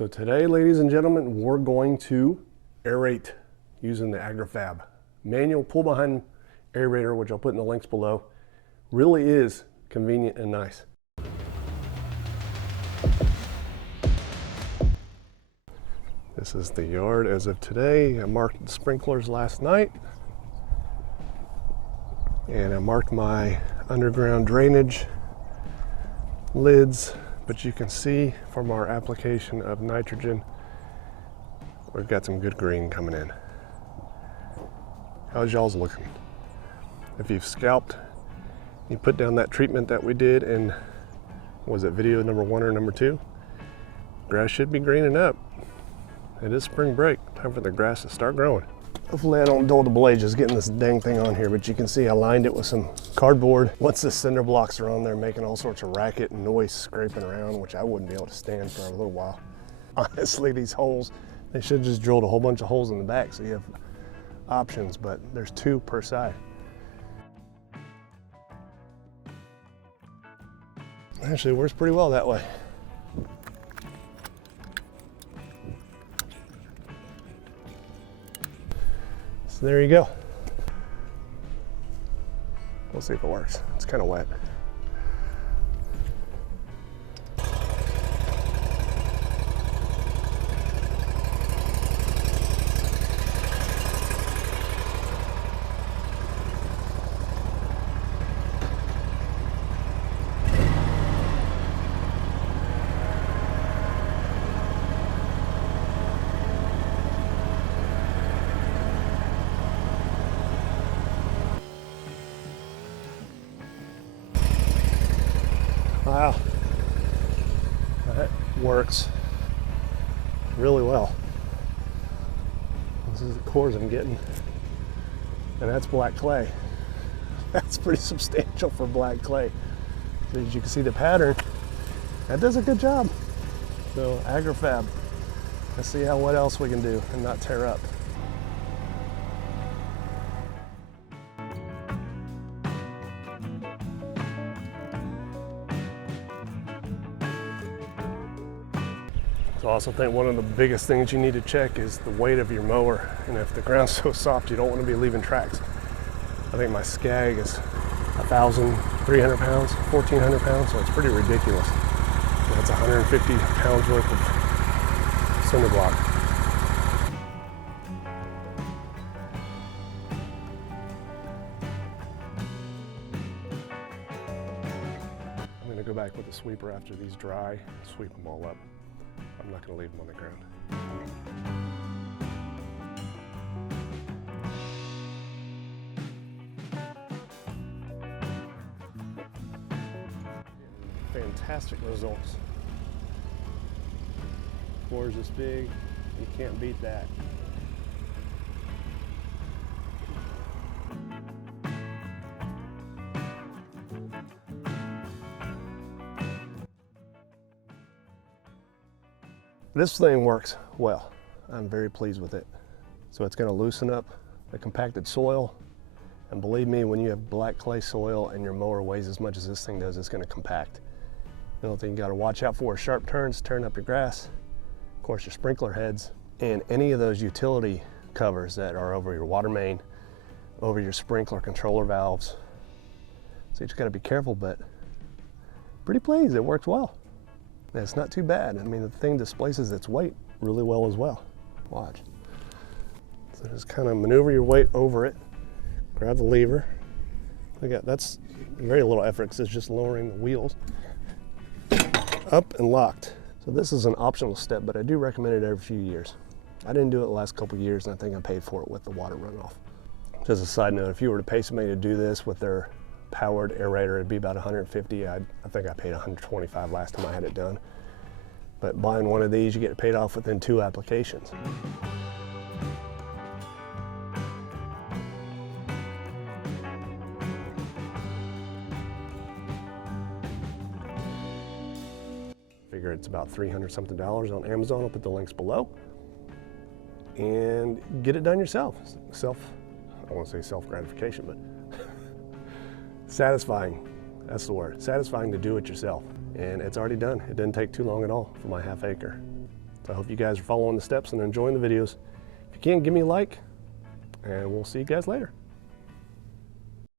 So today, ladies and gentlemen, we're going to aerate using the Agri-Fab. Manual pull behind aerator, which I'll put in the links below. Really is convenient and nice. This is the yard as of today. I marked the sprinklers last night. And I marked my underground drainage lids. But you can see from our application of nitrogen, we've got some good green coming in. How's y'all's looking? If you've scalped, you put down that treatment that we did in, was it video number 1 or number 2? Grass should be greening up. It is spring break, time for the grass to start growing. Hopefully I don't dull the blade just getting this dang thing on here, but you can see I lined it with some cardboard. Once the cinder blocks are on there making all sorts of racket and noise scraping around, which I wouldn't be able to stand for a little while. Honestly, these holes, they should just drilled a whole bunch of holes in the back so you have options, but there's 2 per side. Actually, it works pretty well that way. So there you go. We'll see if it works. It's kind of wet. Wow, that works really well. This is the cores I'm getting, and that's black clay. That's pretty substantial for black clay. So as you can see the pattern, that does a good job. So Agri-Fab, let's see what else we can do and not tear up. So I also think one of the biggest things you need to check is the weight of your mower. And if the ground's so soft, you don't want to be leaving tracks. I think my Skag is 1,300 pounds, 1,400 pounds, so it's pretty ridiculous. And that's 150 pounds worth of cinder block. I'm going to go back with the sweeper after these dry, sweep them all up. I'm not going to leave them on the ground. Fantastic results. Cores this big, you can't beat that. This thing works well. I'm very pleased with it. So it's going to loosen up the compacted soil. And believe me, when you have black clay soil and your mower weighs as much as this thing does, it's going to compact. The only thing you got to watch out for is sharp turns, turn up your grass, of course your sprinkler heads, and any of those utility covers that are over your water main, over your sprinkler controller valves. So you just got to be careful, but pretty pleased, it works well. And it's not too bad. I mean, the thing displaces its weight really well as well. Watch. So just kind of maneuver your weight over it, grab the lever. Look at that's very little effort because it's just lowering the wheels. Up and locked. So this is an optional step, but I do recommend it every few years. I didn't do it the last couple of years, and I think I paid for it with the water runoff. Just a side note, if you were to pay somebody to do this with their powered aerator, it'd be about 150. I think I paid 125 last time I had it done. But buying one of these, you get it paid off within 2 applications. Figure it's about $300 something on Amazon. I'll put the links below. And get it done yourself. I won't say self-gratification, but satisfying, that's the word. Satisfying to do it yourself. And it's already done. It didn't take too long at all for my half acre. So I hope you guys are following the steps and enjoying the videos. If you can, give me a like, and we'll see you guys later.